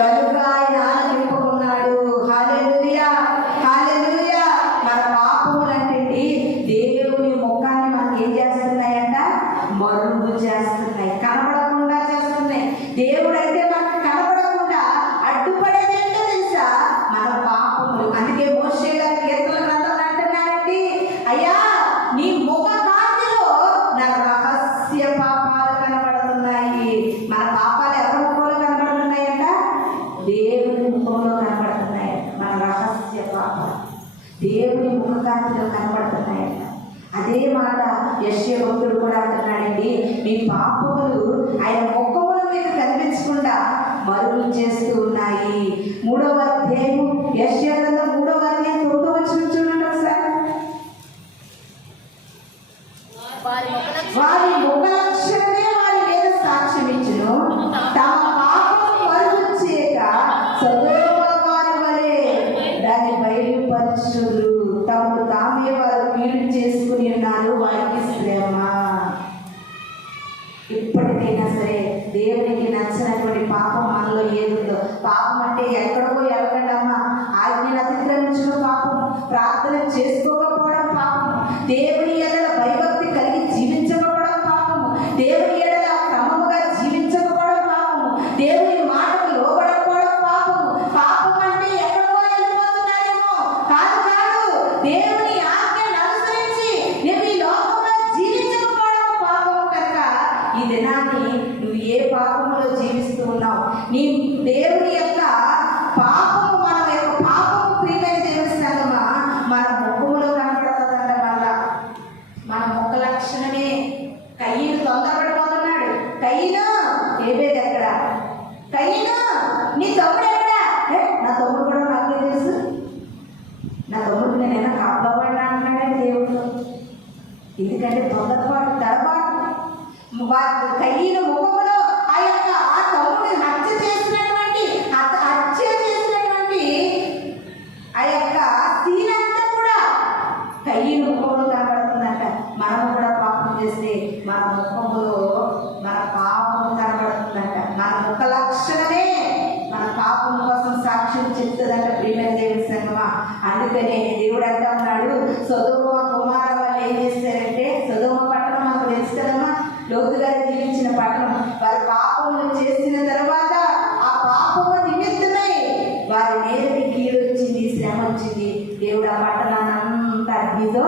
గనుక ఆయన ఆలకింపుకున్నాడు. హల్లెలూయా, హల్లెలూయా. మన పాపములు అంటే దేవుని ముఖాన్ని మనకి ఏం చేస్తున్నాయంట? మరుగు చేస్తున్నాయి, కనబడకుండా చేస్తున్నాయి. దేవుడైతే మనకు కనబడకుండా అడ్డుపడేది ఏంటో తెలుసా? మన పాపములు. అందుకే మోషే గారి కీర్తన గ్రంథంలో అంటున్నారండి, అయ్యా నీ ముఖ కాంతిలో నా రహస్య పాపాలు కనబడుతున్నాయి. మన పాపాలు ఎవరి ముఖంలో కనబడుతున్నాయంట? దేవుని ముఖంలో కనబడుతున్నాయంట. మన రహస్య పాపాలు దేవుని ముఖ కాంతిలో కనబడుతున్నాయంట. అదే మాట యెషయా భక్తుడు కూడా అంటున్నాడండి, మీ పాపములు ఆయన ముఖములు మీకు కనిపించకుండా మరుగు చేస్తూ ఉన్నాయి. 3వ అధ్యాయం యెషయా గ్రంథం 3వ అధ్యాయం 9వ వచనం చూడండి ఒకసారి. వారి ముఖ లక్షణమే వారి మీద సాక్ష్యం ఇచ్చును, తమ పాపము మరుగు చేయక సదోమ వారి వలె దాన్ని బయలుపరచుదురు. తమకు తామే వారు కీడు చేసుకుని ఉన్నారు, వారికి శ్రమ. ఇప్పటికైనా సరే దేవునికి నచ్చినటువంటి పాపం మనలో ఏదుందో, పాపం అంటే ఎక్కడికో వెళ్ళకండి అమ్మా. ఆజ్ఞను అతిక్రమించడం పాపం, ప్రార్థన చేసుకోకపోవడం పాపం, దేవుని ఎడల భయభక్తి కలిగి జీవించకపోవడం పాపము, దేవుని ఎడల క్రమముగా జీవించకపోవడం పాపము, దేవుని మాటకు లోబడకపోవడం పాపము. పాపం అంటే ఎక్కడికో వెళ్ళిపోతున్నారేమో కాదు, కాదు. దేవుని ఆజ్ఞను అనుసరించి నువ్వు ఈ లోకంలో జీవించకపోవడం పాపము. కనుక ఈ దినాన్ని నువ్వు ఏ పాపములో జీవిస్తూ ఉన్నావు? నీ దేవుని యొక్క పాపము, మన యొక్క పాపము ప్రియమైన దేవుని సంగమా మన ముఖములో కనబడుతుందంట. మన ముఖ లక్షణమే. కయ్యను తొందరపడిపోతున్నాడు. కయ్యను హేబెలు ఎక్కడ? కయ్యను నీ తమ్ముడు ఎక్కడ? నా తమ్ముడు కూడా నాకే తెలుసు, నా తమ్ముడు నేనైనా కాపాడబడినా అంటున్నాడే దేవుడు. ఎందుకంటే తొందరపాటు, తడబాటు. కయ్యను ముఖములో ఆ తమ్ముడిని హత్య చేసినటువంటి ఆ యొక్క సీన్ అంతా కూడా కయ్యను ముఖంలో కనబడుతుందంట. మనము కూడా పాపం చేస్తే మన ముఖంలో మన మన ముఖ లక్షణమే మన పాపం కోసం సాక్ష్యం చెప్తుందంట ప్రియమైన దేవుని సంగమా. అందుకనే దేవుడు అంటా ఉన్నాడు, సొదొమ కుమార వాళ్ళు ఏం చేస్తారంటే, సొదొమ పట్టణం మనకు తెలుసు కదమ్మా, లోతు గారు జీవించిన పట్టణం. వారి పాపములు చేసిన తర్వాత ఆ పాపము నిమిత్తమై వారి నేరకి కీడు వచ్చింది, శ్రమ వచ్చింది. దేవుడు ఆ పట్టణాన్ని అంతా అగ్నితో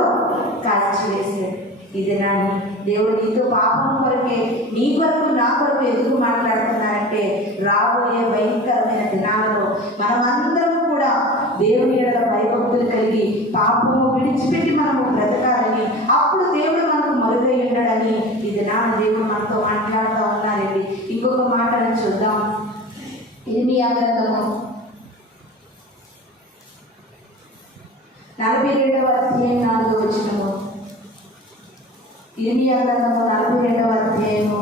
కాల్చివేశాడు. ఇది నాని దేవుడు నీతో పాపం కొరకే, నీ కొరకు నా కొరకు ఎందుకు మాట్లాడుతున్నారంటే, రాబోయే భయంకరమైన దినాలలో మనమందరం కూడా దేవుని యొక్క భయభక్తులు కలిగి పాపము విడిచిపెట్టి మనము బ్రతకాలని, అప్పుడు దేవుడు మనకు మరుగై ఉండడని ఇది నా దేవుడు మనతో మాట్లాడుతూ ఉన్నారండి. ఇంకొక మాటను చూద్దాం. ఇర్మియా గ్రంథము 42వ అధ్యాయం 4వ వచనము. ఇర్మియా గ్రంథము 42వ అధ్యాయము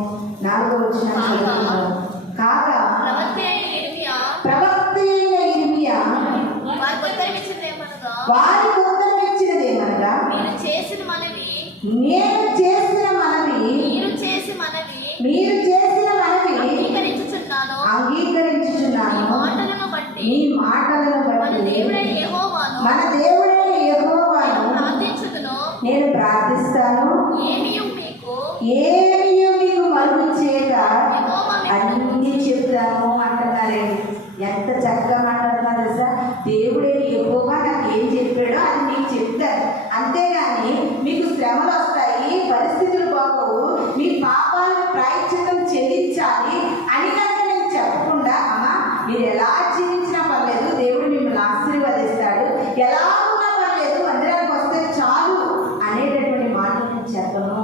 4వ వచనం చదువుతున్నాము. కాగా ప్రవక్త అయిన ఇర్మియా వారికి ఉత్తరం ఇచ్చినదేమనగా, నేను చేసిన మనవి మీరు చేసిన మనవి అంగీకరించుచున్నాను. మీ మాటలను బట్టి మన దేవుడైన యెహోవాను నేను ప్రార్థిస్తాను. ఏమియు మీకు మరుగు చేయక అన్ని చెప్తాను అంటున్నారండి. ఎంత చక్కగా మాట్లాడుతున్నారు తెలుసా. దేవుడైన యెహోవా నాకు ఏం చెప్పాడో అది మీకు చెప్తాను, అంతేగాని మీకు శ్రమలు వస్తాయి, పరిస్థితులు బాగోవు, మీ పాపాలను ప్రాయశ్చిత్తం చెల్లించాలి అని కనుక నేను చెప్పకుండా, అమ్మా మీరు ఎలా జీవించినా పర్లేదు, దేవుడు మిమ్మల్ని ఆశీర్వదిస్తాడు, ఎలా ఉన్నా పర్లేదు, మందిరానికి వస్తే చాలు అనేటటువంటి మాటలు నేను చెప్పను.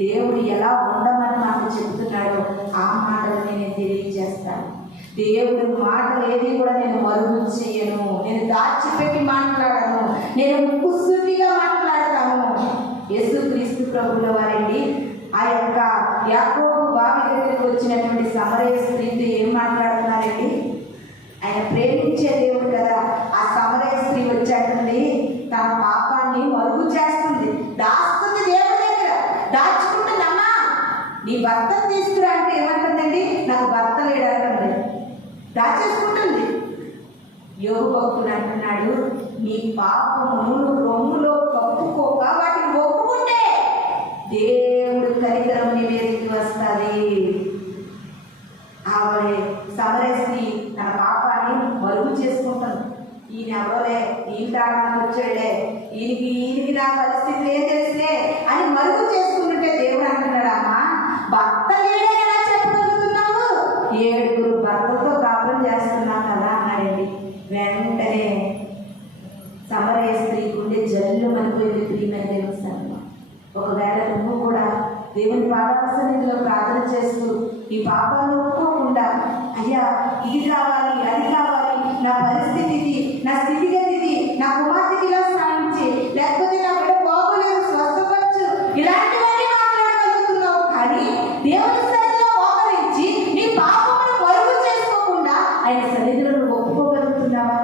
దేవుడు ఎలా ఉండమని నాకు చెప్తున్నాడో ఆ మాటలు నేను తెలియజేస్తాను. దేవుడి మాటలు ఏది కూడా నేను మరుగు చేయను, నేను దాచిపెట్టి మాట్లాడను, నేను ముక్కుసూటిగా మాట్లాడతాను. యేసుక్రీస్తు ప్రభుల వారండి ఆ యొక్క యాకోబు బావి దగ్గరికి వచ్చినటువంటి సమరయ స్త్రీతో ఏం మాట్లాడుతున్నారండి. ఆయన ప్రేమించే దేవుడు కదా. ఆ సమరయ స్త్రీ వచ్చేటండి తన పాపాన్ని మరుగు చేస్తుంది, దాస్తుంది దేవుడి దగ్గర, దాచుకుంటుందమ్మా. నీ భర్తను తీసుకురా అంటే ఏమంటుందండి, నాకు భర్త లేడంటుంది, దాచేసుకుంటుంది. యోగు భక్తుడు అంటున్నాడు, నీ పాపమును రొమ్ములో కప్పుకోక వాటిని ఒప్పుకుంటే దేవుడు కనికరం నీ మీదకి వస్తుంది. ఆవిడ సమరస్త్రీ తన పాపాన్ని మరుగు చేసుకుంటుంది. ఈయన ఎవరోలే, ఈయన తాగడానికి వచ్చాడులే, ఈయనకి నా పరిస్థితి ఏం తెలిసే అని మరుగు చేసుకుంటుంటే దేవుడు అంటున్నాడు, అమ్మా భర్త లేడే ఎలా చెప్పగలుగుతున్నావు, 7 భర్తలతో కాపురం చేస్తున్నావు కదా అన్నాడండి. వెంటనే సమరయ స్త్రీ గుండె జల్లు మనిపోయింది. ప్రియమైన దేవుని సంగమా, ఒకవేళ నువ్వు కూడా దేవుని పాదసన్నిధిలో ప్రార్థన చేస్తూ ఈ పాపాలను ఒప్పుకోకుండా, అయ్యా ఇది కావాలి, అది కావాలి, నా పరిస్థితి ఇది, నా స్థితిగతి ఇది, నా కుమార్తెకి ఇలా సాధించి, లేకపోతే నా బిడ్డ బాగోలేదు స్వస్థపరచు, ఇలాంటివన్నీ మాట్లాడగలుగుతున్నావు, కానీ దేవుని సన్నిధిలో మోకరించి నీ పాపమును మరుగు చేసుకోకుండా ఆయన సన్నిధిలో నువ్వు ఒప్పుకోగలుగుతున్నావా?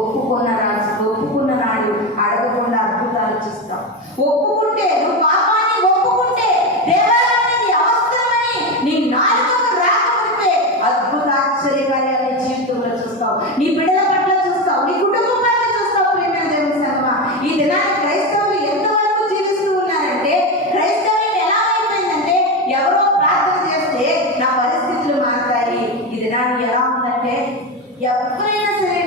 ఒప్పుకున్న నాడు అడగకుండా అద్భుతాలు చూస్తావు. ఒప్పుకుంటే, నువ్వు పాపాన్ని ఒప్పుకుంటే, దేవాలయాన్ని అవసరమని నీ నాలుకకు రాకపోతే అద్భుతాశ్చర్య కార్యాలు నీ జీవితంలో చూస్తావు, నీ బిడ్డల పట్ల చూస్తావు, నీ కుటుంబం పట్ల చూస్తావు. ప్రియమైన దేవుని సంగమా, ఈ దినాన్ని క్రైస్తవులు ఎంతవరకు జీవిస్తూ ఉన్నారంటే, క్రైస్తవులు ఎలా అయిపోయిందంటే, ఎవరో ప్రార్థన చేస్తే నా పరిస్థితులు మారుతాయి. ఈ దినాన్ని ఎలా ఉందంటే, ఎవరైనా సరే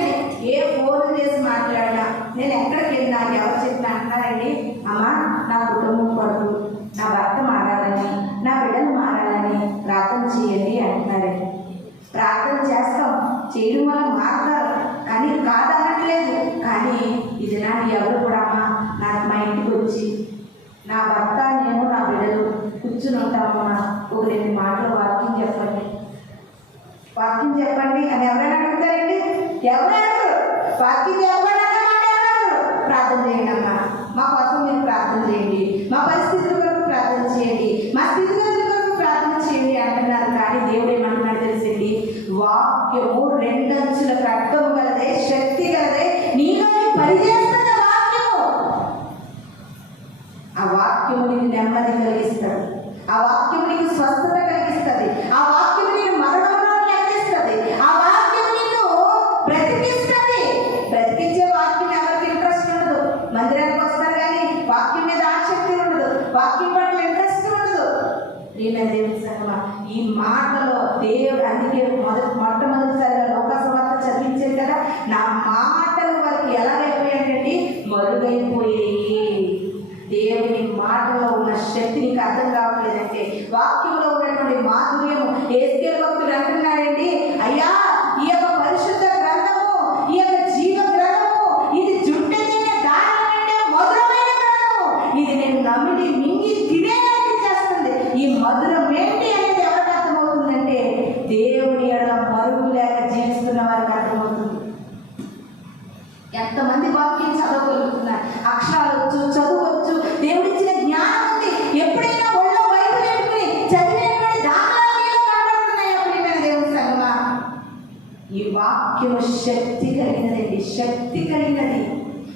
ఏ ఫోన్ చేసి మాట్లాడినా, నేను ఎక్కడికి వెళ్ళినా ఎవరు చెప్పినా అంటున్నారండి, అమ్మా నా కుటుంబం కొరకు, నా భర్త మారాలని, నా బిడ్డలు మారాలని ప్రార్థన చేయండి అంటున్నారండి. ప్రార్థన చేస్తాం, చేయడం వల్ల మారుతారు, కానీ కాదనట్లేదు. కానీ ఇది నాడు ఎవరు కూడా, అమ్మా నాకు మా ఇంటికి వచ్చి నా భర్త నేను నా బిడ్డలు కూర్చుని ఉంటామమ్మా, ఒక 2 మాటలు వాక్యం చెప్పండి అని ఎవరైనా అడుగుతారండి? ఎవరైనా వాక్యం చెప్పండి అనే మాట ఎవరు? ప్రార్థన చేయండి అమ్మా, మా కోసం మీరు ప్రార్థన చేయండి, మా పరిస్థితుల కొరకు ప్రార్థన చేయండి, మా స్థితిగతుల కొరకు ప్రార్థన చేయండి అంటున్నారు. కానీ దేవుడు ఏమంటున్నాడు తెలుసండి, వాక్యము 2 అంచుల ఖడ్గము గలదే, శక్తి గలదే, నీలో పనిచేస్తున్న వాక్యము. ఆ వాక్యము నీకు నెమ్మది కలిగిస్తాడు, ఆ వాక్యము నీకు స్వస్థత కలిగిస్తుంది, ప్రియమైన దేవుని సంగమా, ఈ మాటలో దేవుడు అందుకే మొట్టమొదటిసారిగా లోకసువార్త చదివించారు కదా, నా మాటలు వారికి ఎలాగైపోయాయండి, మరుగైపోయాయి. దేవుని మాటలో ఉన్న శక్తి నీకు అర్థం కావట్లేదంటే, వాక్యంలో ఉన్నటువంటి మాధుర్యము. యేసేలు భక్తుడు అంటున్నాడండి, అయ్యా ఈ యొక్క పరిశుద్ధ గ్రంథము, ఈ యొక్క జీవ గ్రంథము, ఇది జుట్టెదిన దాని కంటే మధురమైన గ్రంథము. ఇది నేను నమిలి మింగి తినేయాలనిపించేస్తుంది. ఈ మధురం ఏంటి అనేది ఎవరికి అర్థమవుతుందంటే, దేవుని ఎడల మరుగు లేక జీవిస్తున్న వారికి అర్థమవుతుంది. ఎంతమంది వాక్యం చదవగలుగుతున్నారు, అక్షరాలు వచ్చు, చదువచ్చు, దేవుడిచ్చిన జ్ఞానం ఉంది. ఎప్పుడైనా ఒళ్ళో వైపు పెట్టుకుని చదివినటువంటి దాఖలాలు కనబడుతున్నాయో ప్రియమైన దేవుని సంగమా, ఈ వాక్యము శక్తి కలిగినదండి, శక్తి కలిగినది.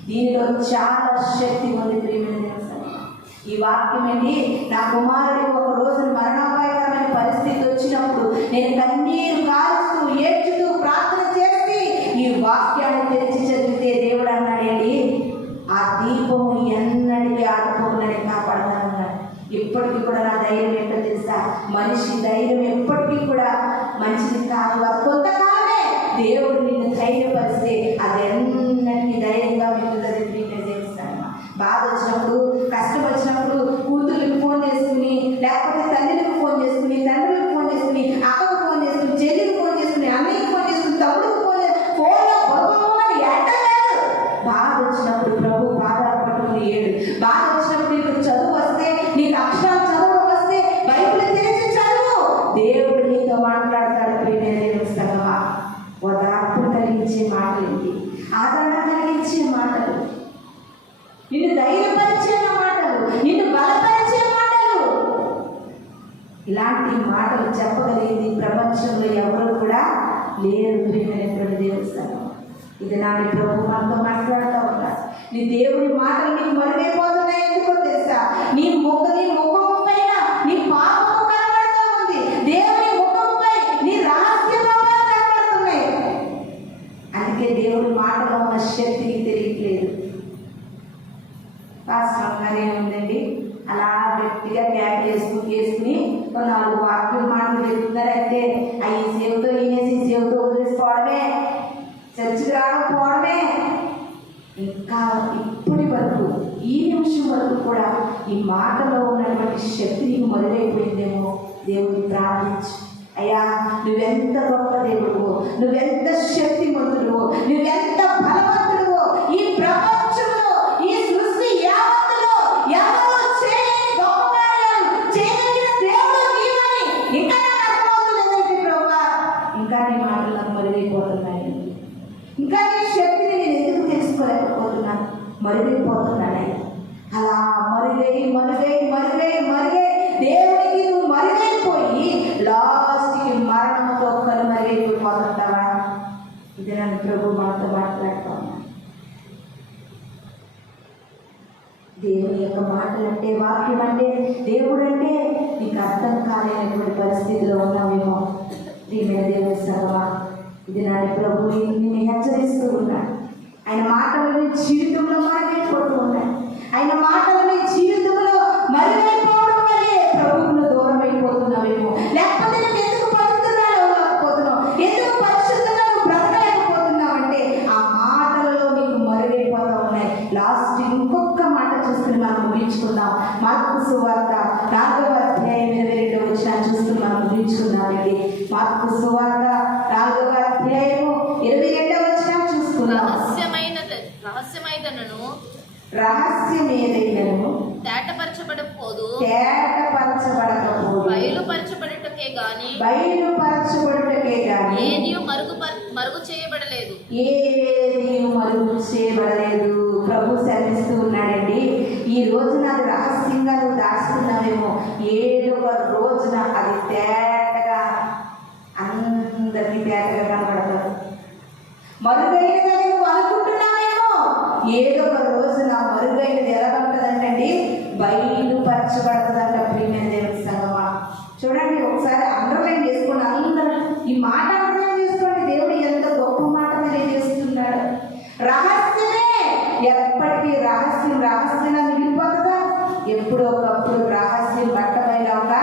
దీనిలో చాలా శక్తి ఉంది ప్రియమైన దేవుని సంగమా. ఈ వాక్యం అండి, నా కుమారుడికి ఒక రోజు మరణాపాయకరమైన పరిస్థితి వచ్చినప్పుడు నేను కన్నీరు కారుస్తూ ఏడ్చుతూ ప్రార్థన చేసి ఈ వాక్యాన్ని తెరిచి చదివితే దేవుడు అన్నాడండి, ఆ దీపము ఎన్నటికీ ఆడుకోకుండా కాపాడతానన్నాడు. ఇప్పటికీ కూడా నా ధైర్యం ఏంటో తెలుసా, మనిషి ధైర్యం ఎప్పటికీ కూడా మంచిది కాదు. కొంతకాలమే దేవుడు నిన్ను ధైర్యపరిస్తే అది ఎన్నటికీ ధైర్యంగా మిగులుతుంది. బాధ వచ్చినప్పుడు, కష్టం వచ్చినప్పుడు కూతుర్లకు ఫోన్ చేసుకుని, లేకపోతే తల్లిలకు ఫోన్ చేసుకుని, తండ్రులకు ఫోన్ చేసుకుని, అక్కకు ఫోన్ చేసుకుని, చెల్లికి ఫోన్ చేసుకుని, అన్నయ్యకి ఫోన్ చేసుకుని, తమ్ముడికి ఫోన్ చేసుకుని, ఫోన్లో బొమ్మని ఎట్టలేదు. బాధ వచ్చినప్పుడు ప్రభు పాదాలు పట్టుకుని ఏడు. బాధ వచ్చినప్పుడు నీకు చదువు వస్తే, నీకు అక్షరాలు చదవడం వస్తే బైబిల్ తెరిచి చదువు. దేవుడు నీతో మాట్లాడతాడు. ప్రియమైన దేవుని సంగమా, ఓదార్పు కలిగించే మాటలు ఏంటి, ఆదరణ కలిగించే మాటలు, నిన్ను ధైర్యపరిచే మాటలు, నిన్ను బలపరిచే మాటలు. ఇలాంటి మాటలు చెప్పగలిగింది ప్రపంచంలో ఎవరు కూడా లేరు. ప్రియమైనటువంటి దేవుని సంగమా, ఇది నాని ప్రభు మనతో మాట్లాడుతూ ఉన్నారు. నీ దేవుని మాటలు నీకు మరుగైపోతున్నాయి. ఎందుకో తెలుసా, నీ ముఖము పైన నీ పాపము కనబడుతూ ఉంది, దేవుని ముఖముపై నీ రహస్య భావాలు కనబడుతున్నాయి. అందుకే దేవుని మాటలో ఉన్న శక్తి నీకు తెలియట్లేదు. ఏముందండి, అలా గట్టిగా క్యాప్ చేసుకుని ఒక 4 వాక్యం మాటలు చెప్తున్నారంటే అవి సేవతో వినేసి సేవతో వదిలేసుకోవడమే, చర్చికి రావడం పోవడమే. ఇంకా ఇప్పటి వరకు ఈ నిమిషం వరకు కూడా ఈ మాటలో ఉన్నటువంటి శక్తి నీకు మరుగైపోయిందేమో. దేవుడిని ప్రార్థించు, అయ్యా నువ్వెంత గొప్ప దేవుడువో, నువ్వెంత శక్తిమంతుడువో, నువ్వెంత బలవంతుడువో. ఈ ప్రపంచంలో, ఈ సృష్టి యావత్తులో ఎవరు చేయని గొప్ప కార్యాలు చేయగలిగిన దేవుడు నీవని ఇంకా నాకు అర్థమవుతుందండి ప్రభువా. ఇంకా నీ మాటలు నాకు మరుగైపోతున్నాయి, ఇంకా నీ శక్తిని నేను ఎందుకు తెలుసుకోలేకపోతున్నాను, మరుగైపోతున్నానయ్యా. అలా మరుగై మరుగై మరుగై మరుగై దేవుడికి నువ్వు మరుగైపోయి లాస్ట్కి మరణంతో కనుమరుగైపోతుంటావా? ఇది నన్ను ప్రభు మనతో మాట్లాడుతూ ఉన్నాను. దేవుని యొక్క మాటలు అంటే, వాక్యం అంటే, దేవుడు అంటే నీకు అర్థం కాలేనటువంటి పరిస్థితిలో ఉన్నావేమో. ప్రియమైన దేవుని సంగమా, ఇది నా ప్రభు నిన్ను హెచ్చరిస్తూ ఉన్నాడు. ఆయన మాటలు నీ జీవితంలో మరుగైపోతూ ఉన్నాయి. ఆయన మాటలు నీ జీవితంలో మరుగైపోవడం వల్లే ప్రభువును దూరం అయిపోతున్నావేమో. లేకపోతే నువ్వు ఎందుకు పవిత్రురాలు అవ్వలేకపోతున్నావు, ఎందుకు పరిశుద్ధంగా నువ్వు బ్రతకలేకపోతున్నావు అంటే ఆ మాటలలో నీకు మరుగైపోతూ ఉన్నాయి. లాస్ట్ ఇంకొక మాట చూసుకుని మనం ముగించుకుందాం. మార్కు సువార్త 4వ అధ్యాయం 22వ వచనం చూసుకుని మనం ముగించుకుందామండి. మార్కు సువార్త 4వ అధ్యాయం 22వ వచనం చూసుకుందాం. రహస్యమేదైనను తేటపరచబడకపోదు, బయలుపరచబడుటకే గాని ఏది మరుగు చేయబడలేదు. ఏది మరుగు చేయబడలేదు. ప్రభు సెలవిస్తూ ఉన్నాడండి, ఈ రోజున అది రహస్యంగా నువ్వు దాచుకున్నావేమో, ఏదో ఒక రోజున అది తేటగా అందరికీ తేటగా కనబడతాడు. మరుగైనదని నువ్వు అనుకుంటున్నావేమో, ఏదో ఒక రోజున మరుగైనది ఎలా ఉంటుందంటండి, బయలుపరచబడుతుందంట. ప్రియమైన దేవుని సంగమా, చూడండి ఒకసారి అండర్లైన్ చేసుకోండి. అందరూ ఈ మాట అండర్లైన్ చేసుకోండి. దేవుడు ఎంత గొప్ప మాట తెలియజేస్తున్నాడు. రహస్యమే ఎప్పటికీ రహస్యంగా మిగిలిపోతుందా? ఎప్పుడో ఒకప్పుడు రహస్యం బట్టబయలవుగా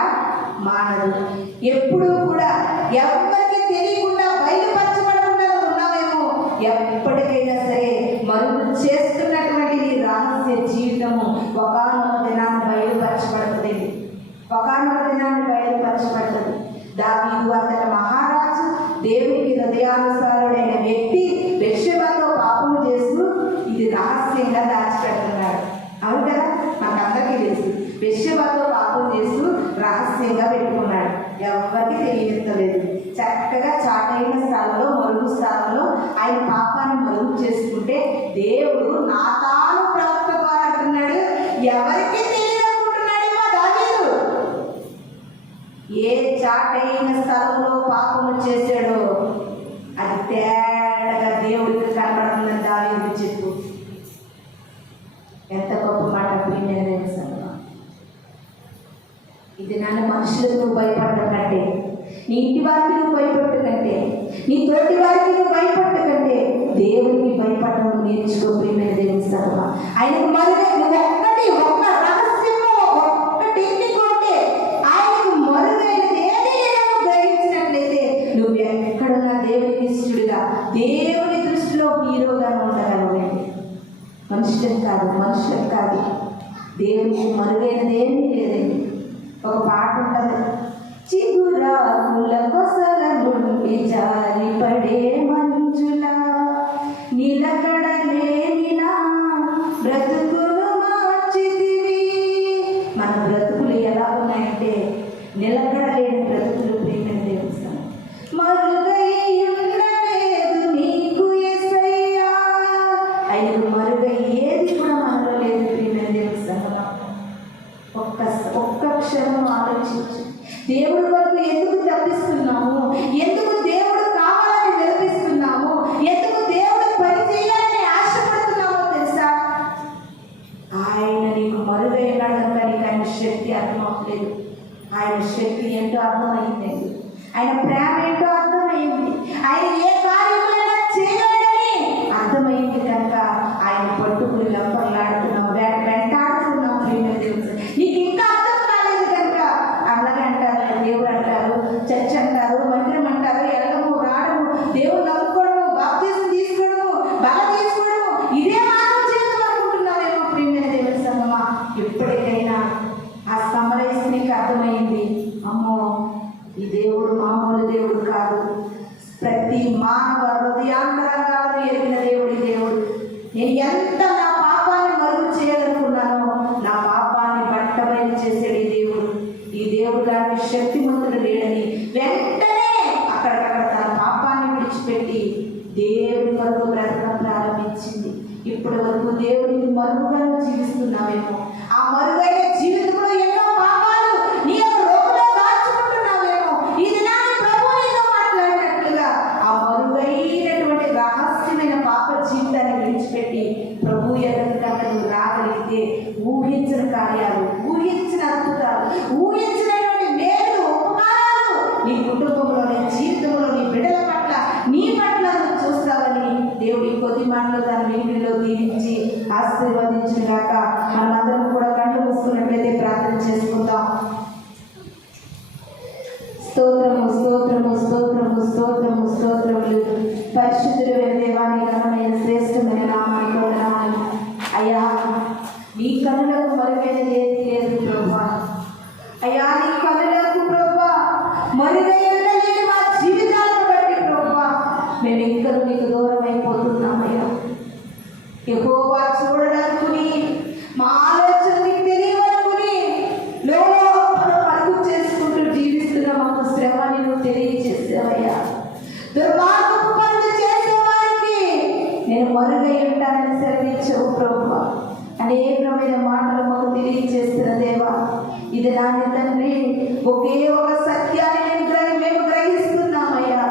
వ్యక్తి బెత్షెబతో పాపం చేస్తూ ఇది రహస్యంగా దాచిపెడుతున్నాడు. అవును కదా, మాకందరికీ తెలుసు. బెత్షెబతో పాపం చేస్తూ రహస్యంగా పెట్టుకున్నాడు, ఎవరికి తెలియలేదు. చక్కగా చాటైన స్థలంలో, మరుగు స్థలంలో ఆయన పాపాన్ని మరుగు చేసుకుంటే దేవుడు నాతాను ప్రవక్త ద్వారా అంటున్నాడు, ఎవరికి తెలియకుంటున్నాడు మా దావీదు. ఏ చాటైన స్థలంలో పాపము చేశాడో అది తేటగా దేవుడికి కనబడుతుందని దావీదు చెప్పు. ఎంత గొప్ప మాట ప్రియమైన సంగమా. ఇది నన్ను మనుషులకు నువ్వు భయపడటం కంటే, నీ ఇంటి వారికి నువ్వు భయపడటం కంటే, నీ తోటి వారికి నువ్వు భయపడటం కంటే దేవుడికి భయపడడం నేర్చుకో ప్రియమైన దేవుని సంగమా. ఆయనకు మరుగై నువ్వు ఒక్క రహస్యము ఒక్కటి ఎన్నుకుంటే ఆయనకు మరుగైనది ఏది లేదని గ్రహించినట్లయితే నువ్వు ఎక్కడున్నా దేవునికి ఇష్టడుగా, దేవుని దృష్టిలో హీరోగా ఉండగలవు. మనుషులకు కాదు, దేవునికి మరుగైనది ఏమీ లేదండి. ఒక పాట ఉంటుంది, చిగురాకుల కొసల నుండి జారి పడే మంజులా నిలకడలేని నా బ్రతుకులు మార్చితివి. మన బ్రతుకులు ఎలా ఉన్నాయంటే నిలకడలేని బ్రతుకులు ప్రియమైన దేవుడు. మరుగై ఉండలేదు నీకు యేసయ్యా, ఆయనకు మరుగై ఏది కూడా మనలో లేదు ప్రియమైన దేవుడు సంగమా. ఒక్క క్షణం ఆలోచించు. దేవుడి వరకు ఎందుకు తప్పిస్తున్నాము? ఎందుకు దేవుడు కావాలని వెలిపిస్తున్నాము? ఎందుకు దేవుడు పని చేయాలని ఆశపడుతున్నామో తెలుసా? ఆయన నీకు మరుగైనాడు కనుక నీకు ఆయన శక్తి అర్థమవట్లేదు. ఆయన శక్తి ఏంటో అర్థమైంది, ఆయన ప్రేమ ఏంటో అర్థమైంది, ఆయన ఏ కార్యములైనా చేయలేడని అర్థమైంది కనుక ఆయన పట్టుకుని లంపర్లాడుతున్నావు, వెంటాడుతున్నావు ప్రియమైన దేవుడు. నీకు ఇంకా అర్థం కాలేదు కనుక అలాగే అంటారు, దేవుడు అంటారు, చర్చ్ అంటారు, మందిరం అంటారు, వెళ్ళడము రావడము, దేవుడు నమ్ముకోవడము, బాప్తిజం తీసుకోవడము, బల తీసుకోవడము, ఇదే మానవ జీవితం అనుకుంటున్నావేమో ప్రియమైన దేవుడి సంగమా. ఎప్పటికైనా ఆ సమరయస్నికి అర్థమైంది, అమ్మో ఈ దేవుడు మామూలు దేవుడు కాదు, ప్రతి మానవ హృదయాంతరంగాలను ఎరిగిన దేవుడి దేవుడు. నేను ఎంత నా పాపాన్ని మరుగు చేయాలనుకున్నానో నా పాపాన్ని బట్టబయలు చేసాడు ఈ దేవుడు లాంటి శక్తిమంతుడు లేడని వెంటనే అక్కడికక్కడ తన పాపాన్ని విడిచిపెట్టి దేవుడి వరకు బ్రతకడం ప్రారంభించింది. ఇప్పటి వరకు దేవుడికి మరుగుగా జీవిస్తున్నావేమో, ఆ మరుగైన జీవితంలో ఎన్నో పాపాలు నీ యొక్క లోపల దాచుకుంటున్నావేమో. ఇది నా ప్రభు నీతో మాట్లాడినట్లుగా ఆ మరుగైనటువంటి రహస్యమైన పాప జీవితాన్ని విడిచిపెట్టి ప్రభు ఎదురుగా నువ్వు రాగలిగితే ఊహించిన కార్యాలు, ఊహించిన అద్భుతాలు, ఊహించినటువంటి మేలు ఉపకారాలు నీ కుటుంబంలో, నీ జీవితంలో, నీ బిడ్డల పట్ల, నీ పట్ల నువ్వు చూస్తావని దేవుడి కొద్ది మాటలు తన వీటిలో దీవించి ఆశీర్వదించిన గాక. మనమందరం కూడా కళ్ళు మూసుకున్నట్లయితే ప్రార్థన చేసుకుందాం. స్తోత్రము స్తోత్రము స్తోత్రము స్తోత్రము స్తోత్రములు పరిశుద్ధుడైన దేవాని ఘనమైన శ్రేష్టమైన నామానికి వందనాలు. అయ్యా నీ కనులకు మరుగైనది ఏది లేదు ప్రభువా. అయ్యా నీ కనులకు ప్రభువా మరుగైనది మా జీవితాలను బట్టి ప్రభువా మేము ఇంకా నీకు దూరం అయిపోతున్నామయ్యా. యెహోవా చూడడనుకుని మా ఆలోచన నీకు తెలియవనుకుని పరుగు చేసుకుంటూ జీవిస్తున్న మాకు శ్రమని నువ్వు తెలియజేసావయ్యా. దుర్మార్గపు పనులు చేసేవారికి నేను మరుగై ఉంటానని సెలవిచ్చావు ప్రభువా. అనేకమైన మాటలు మాకు తెలియజేస్తున్న దేవా, ఇది నాని తండ్రి ఒకే ఒక సత్యాన్ని మేము గ్రహిస్తున్నామయ్యా.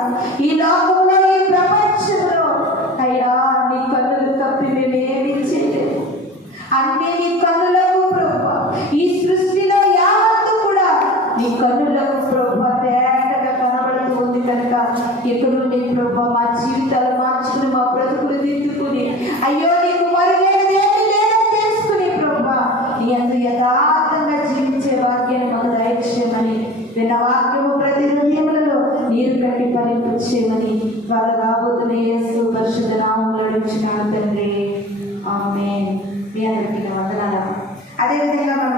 ఈ లోకంలో, ఈ ప్రపంచంలో అయ్యా నీ కన్నులు కప్పి మేమేమి చేయలేము. అన్నీ నీ కన్నులకు ప్రభువా, ఈ సృష్టిలో యావత్తు కూడా నీ కన్నులకు ప్రభువా తేటగా కనబడుతూ ఉంది కనుక ఇక్కడ నుండి ప్రభువా మా జీవితాలు మార్చుకుని, మా బ్రతుకులు దిద్దుకుని అయ్యో నీకు మరుగైనది ఏమీ లేదని తెలుసుకుని ప్రభువా నీ అందు యథార్థంగా జీవించే వాక్యాన్ని మాకు దయచేయమని, విన్న వాక్యము ప్రతి హృదయములలో నీరు కట్టి ఫలింపు చేయమని వాళ్ళు రాబోతున్న యేసు పరిశుద్ధ నామములో అడుగుచున్నాను తండ్రి. ఆమేన్. మీ అందరికీ వందనాలు. అదేవిధంగా